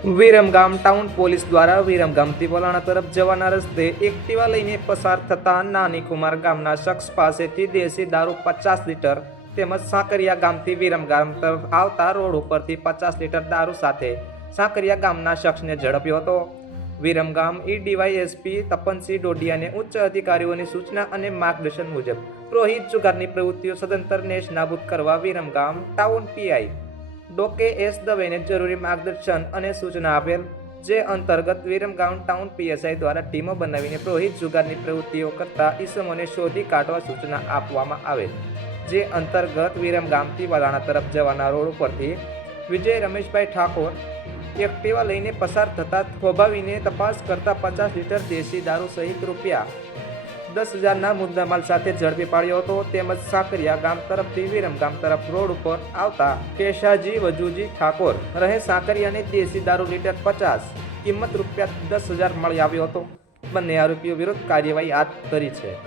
Viramgam town police દ્વારા વિરમગામથી વલાણા તરફ જવાના રસ્તે એક્ટિવા લઈને પસાર થતા નાની કુમાર ગામના શખ્સ પાસેથી દેશી દારૂ પચાસ લીટર તેમજ સાંકરિયા ગામથી વિરમગામ તરફ આવતા રોડ ઉપરથી પચાસ લીટર દારૂ સાથે સાંકરિયા ગામના શખ્સને ઝડપ્યો હતો. વિરમગામ ઈ ડીવાયએસપી તપનસિંહ ડોડિયાને ઉચ્ચ અધિકારીઓની સૂચના અને માર્ગદર્શન મુજબ રોહિત જુગારની પ્રવૃત્તિઓ સદંતર નેશ નાબૂદ કરવા વિરમગામ ટાઉન પીઆઈ ડોકે એસ દવેને જરૂરી માર્ગદર્શન અને સૂચના આપેલ, જે અંતર્ગત વિરમગામ ટાઉન પીએસઆઈ દ્વારા ટીમો બનાવીને પ્રોહિત જુગારની પ્રવૃત્તિઓ કરતા ઈસમોને શોધી કાઢવા સૂચના આપવામાં આવેલ, જે અંતર્ગત વિરમગામથી વલાણા તરફ જવાના રોડ ઉપરથી વિજય રમેશભાઈ ઠાકોર એક્ટિવા લઈને પસાર થતા થોભાવીને તપાસ કરતા પચાસ લીટર દેશી દારૂ સહિત રૂપિયા દસ હજારના મુદ્દામાલ સાથે ઝડપી પાડ્યો હતો. તેમજ સાકરિયા ગામ તરફથી વિરમગામ તરફ રોડ ઉપર આવતા કેશાજી વજુજી ઠાકોર રહે સાકરિયાને દેશી દારૂ લીટર પચાસ, કિંમત રૂપિયા દસ હજાર મળી આવ્યો હતો. બંને આરોપીઓ વિરુદ્ધ કાર્યવાહી હાથ ધરી છે.